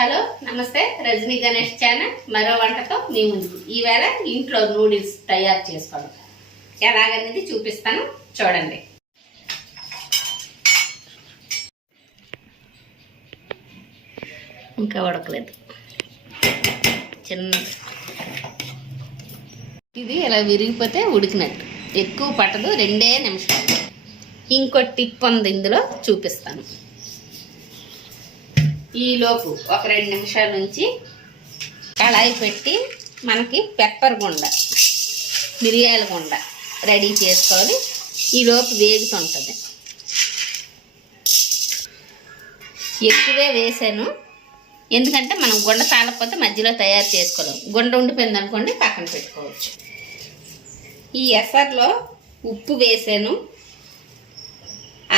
Hello నమస్తే Rajani Ganesh channel మరో వంటతో మీ ముందుకు. ఈవేళ ఇంట్లో నూడిల్స్ తయారు చేసుకోవడం ఎలాగనేది చూపిస్తాను, చూడండి. ఇంకా ఉడకలేదు, చిన్న ఇది ఇలా విరిగిపోతే ఉడికినట్టు, ఎక్కువ పట్టదు, 2 నిమిషాలు. ఇంకో టిప్ ఉంది, ఇందులో చూపిస్తాను. ఈలోపు ఒక 2 నిమిషాల నుంచి కళాయి పెట్టి మనకి పెప్పర్ గుండ, మిరియాల గుండ రెడీ చేసుకోవాలి. ఈలోపు వేగుతుంటుంది. ఎక్కువే వేసాను, ఎందుకంటే మనం గుండ తాళకపోతే మధ్యలో తయారు చేసుకోలేము. గుండ ఉండిపోయింది అనుకోండి, పక్కన పెట్టుకోవచ్చు. ఈ ఎసర్లో ఉప్పు వేసాను,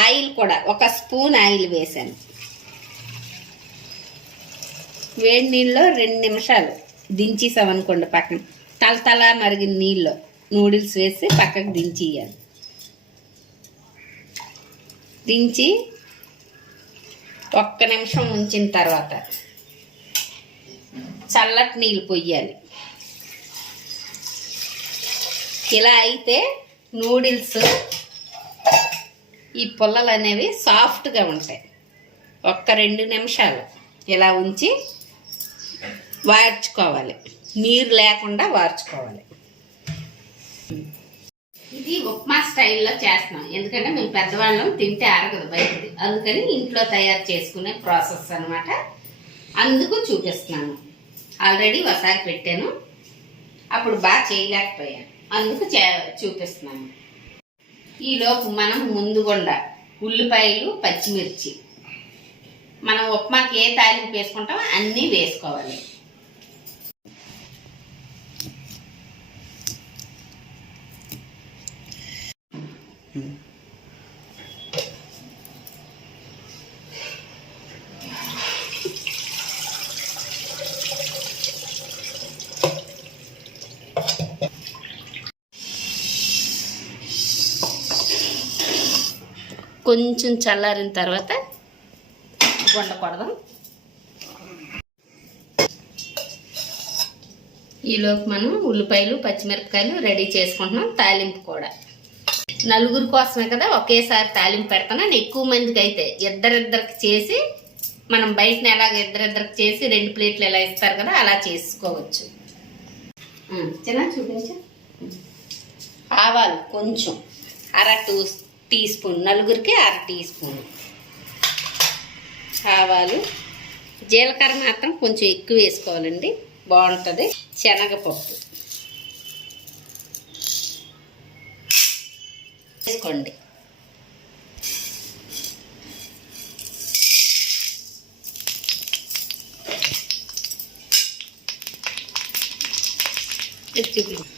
ఆయిల్ కూడా 1 స్పూన్ ఆయిల్ వేసాను. వేడి నీళ్ళలో 2 నిమిషాలు దించేసామనుకోండి, పక్కన తలతల మరిగిన నీళ్ళలో నూడిల్స్ వేసి పక్కకు దించేయాలి. దించి 1 నిమిషం ఉంచిన తర్వాత చల్లటి నీళ్ళు పొయ్యాలి. ఇలా అయితే నూడిల్స్ ఈ పుల్లలు అనేవి సాఫ్ట్గా ఉంటాయి. 1-2 నిమిషాలు ఇలా ఉంచి వార్చుకోవాలి, నీరు లేకుండా వార్చుకోవాలి. ఇది ఉప్మా స్టైల్లో చేస్తున్నాం, ఎందుకంటే మేము పెద్దవాళ్ళం, తింటే అరగదు బయటది, అందుకని ఇంట్లో తయారు చేసుకునే ప్రాసెస్ అన్నమాట. అందుకు చూపిస్తున్నాను. ఆల్రెడీ ఒకసారి పెట్టాను, అప్పుడు బాగా చేయలేకపోయాను, అందుకు చూపిస్తున్నాను. ఈలోపు మనం ముందుగుండా ఉల్లిపాయలు, పచ్చిమిర్చి, మనం ఉప్మాకి ఏ తాలింపు వేసుకుంటామో అన్నీ వేసుకోవాలి. కొంచెం చల్లారిన తర్వాత వండకూడదాం. ఈలోపు మనం ఉల్లిపాయలు, పచ్చిమిరపకాయలు రెడీ చేసుకుంటున్నాం. తాలింపు కూడా నలుగురు కోసమే కదా ఒకేసారి తాలింపు పెడతాను. ఎక్కువ మందికి అయితే ఇద్దరిద్దరికి చేసి, మనం బయటని ఎలాగ ఇద్దరిద్దరికి చేసి 2 ప్లేట్లు ఎలా ఇస్తారు కదా, అలా చేసుకోవచ్చు. చిన్న చూపించు. ఆవాలు కొంచెం 1/2 టీ స్పూన్, నలుగురికి 1/2 టీ స్పూన్ ఆవాలు. జీలకర్ర మాత్రం కొంచెం ఎక్కువ వేసుకోవాలండి, బాగుంటుంది. శనగపప్పు వేసుకోండి.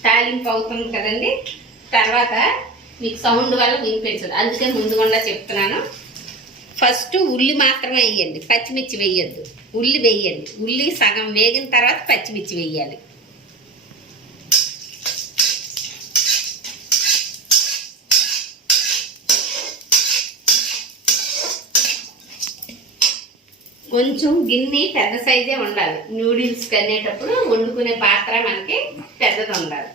తాలింపు అవుతుంది కదండి. తర్వాత మీకు సౌండ్ వల్ల వినిపించదు, అందుకే ముందుగా చెప్తున్నాను. ఫస్ట్ ఉల్లి మాత్రమే వేయండి, పచ్చిమిర్చి వేయద్దు. ఉల్లి వేయండి, ఉల్లి సగం వేగిన తర్వాత పచ్చిమిర్చి వేయాలి. కొంచెం గిన్నె పెద్ద సైజే ఉండాలి. నూడిల్స్ కనేటప్పుడు వండుకునే పాత్ర మనకి పెద్దది ఉండాలి.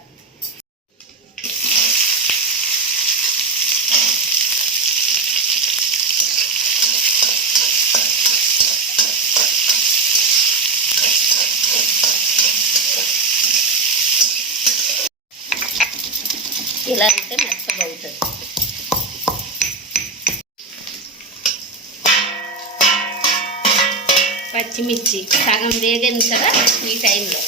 ఇలా అంటే మెత్తగా అవుతుంది. పచ్చిమిర్చి సగం వేగింది కదా, ఈ టైంలో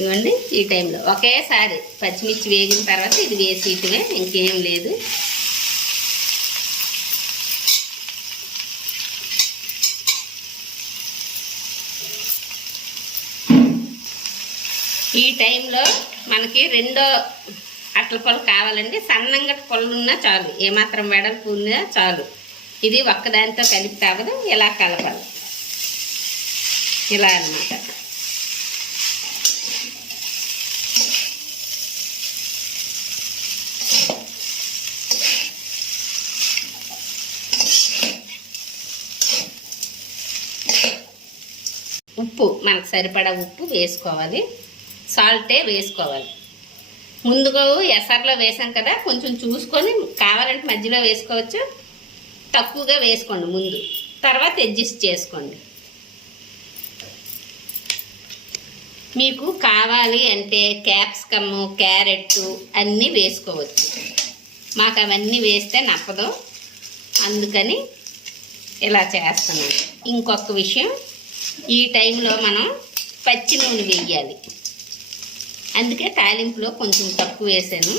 ఇవ్వండి. ఈ టైంలో ఒకేసారి పచ్చిమిర్చి వేగిన తర్వాత ఇది వేసేయటమే, ఇంకేం లేదు. ఈ టైంలో మనకి 2 అట్ల పొల కావాలండి. సన్నంగా పొల్లున్నా చాలు, ఏమాత్రం వెడల్పు ఉన్నా చాలు. ఇది ఒక్కదానితో కలిపి తాగదు, ఇలా కలపాలి. ఇలా అన్నమాట. ఉప్పు మనకు సరిపడా ఉప్పు వేసుకోవాలి, సాల్టే వేసుకోవాలి. ముందుగా ఎసర్లో వేసాం కదా, కొంచెం చూసుకొని కావాలంటే మధ్యలో వేసుకోవచ్చు, తక్కువగా వేసుకోండి ముందు, తర్వాత అడ్జస్ట్ చేసుకోండి. మీకు కావాలి అంటే క్యాప్సికమ్, క్యారెట్ అన్నీ వేసుకోవచ్చు. మాకు అవన్నీ వేస్తే నప్పదు, అందుకని ఇలా చేస్తున్నాను. ఇంకొక విషయం, ఈ టైంలో మనం పచ్చి నూనె వేయాలి, అందుకే తాలింపులో కొంచెం తక్కువ వేసాను.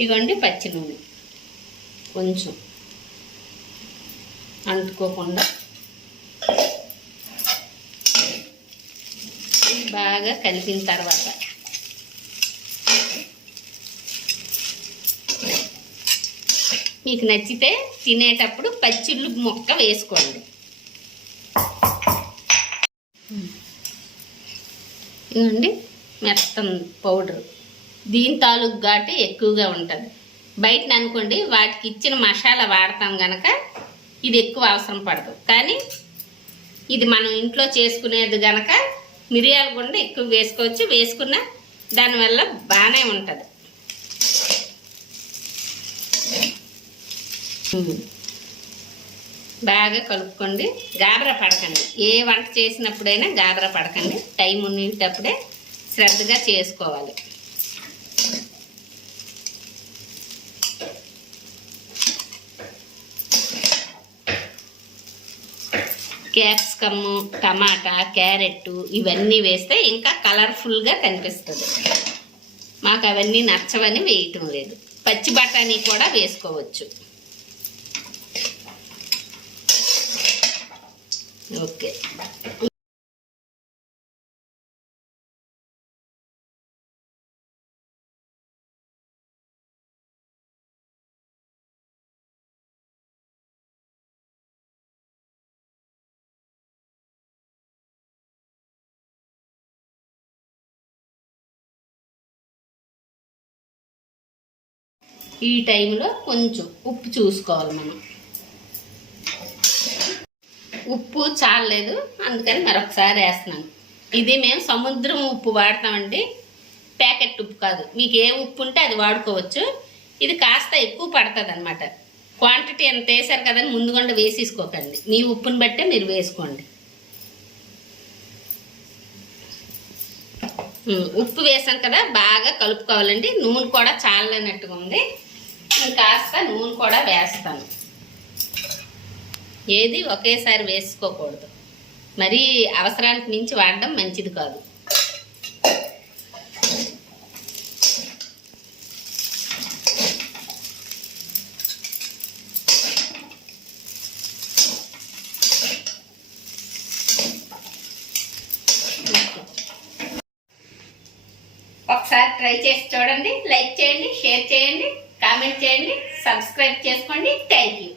ఇదిగోండి పచ్చి నూనె, కొంచెం అంటుకోకుండా బాగా కలిపిన తర్వాత మీకు నచ్చితే తినేటప్పుడు పచ్చిళ్ళు ముక్క వేసుకోండి. ఇవ్వండి మెత్తం పౌడర్, దీని తాలూకు ఘాటు ఎక్కువగా ఉంటుంది. బయట అనుకోండి వాటికి ఇచ్చిన మసాలా వాడతాం కనుక ఇది ఎక్కువ అవసరం పడదు, కానీ ఇది మనం ఇంట్లో చేసుకునేది కనుక మిరియాల గుండ ఎక్కువ వేసుకోవచ్చు, వేసుకున్న దానివల్ల బాగానే ఉంటుంది. బాగా కలుపుకోండి, గాబరా పడకండి. ఏ వంట చేసినప్పుడైనా గాబరా పడకండి, టైం ఉండేటప్పుడే శ్రద్ధగా చేసుకోవాలి. క్యాప్సికమ్, టమాటా, క్యారెట్ ఇవన్నీ వేస్తే ఇంకా కలర్ఫుల్గా కనిపిస్తుంది. మాకు అవన్నీ నచ్చవని వేయటం లేదు. పచ్చి బఠానీ కూడా వేసుకోవచ్చు. ఓకే, ఈ టైంలో కొంచెం ఉప్పు చూసుకోవాలి మనం. ఉప్పు చాలలేదు, అందుకని మరొకసారి వేస్తున్నాను. ఇది మేము సముద్రం ఉప్పు వాడతామండి, ప్యాకెట్ ఉప్పు కాదు. మీకు ఏ ఉప్పు ఉంటే అది వాడుకోవచ్చు. ఇది కాస్త ఎక్కువ పడుతుంది అనమాట. క్వాంటిటీ ఎంత వేసారు కదని ముందుగా వేసేసుకోకండి, మీ ఉప్పుని బట్టే మీరు వేసుకోండి. ఉప్పు వేసాం కదా, బాగా కలుపుకోవాలండి. నూనె కూడా చాలనట్టుగా ఉంది, కాస్త నూనె కూడా వేస్తాను. ఏది ఒకేసారి వేసుకోకూడదు, మరీ అవసరానికి మించి వాడడం మంచిది కాదు. ఒకసారి ట్రై చేసి చూడండి, లైక్ చేయండి, షేర్ చేయండి, కామెంట్ చేయండి, సబ్స్క్రైబ్ చేసుకోండి. Thank you.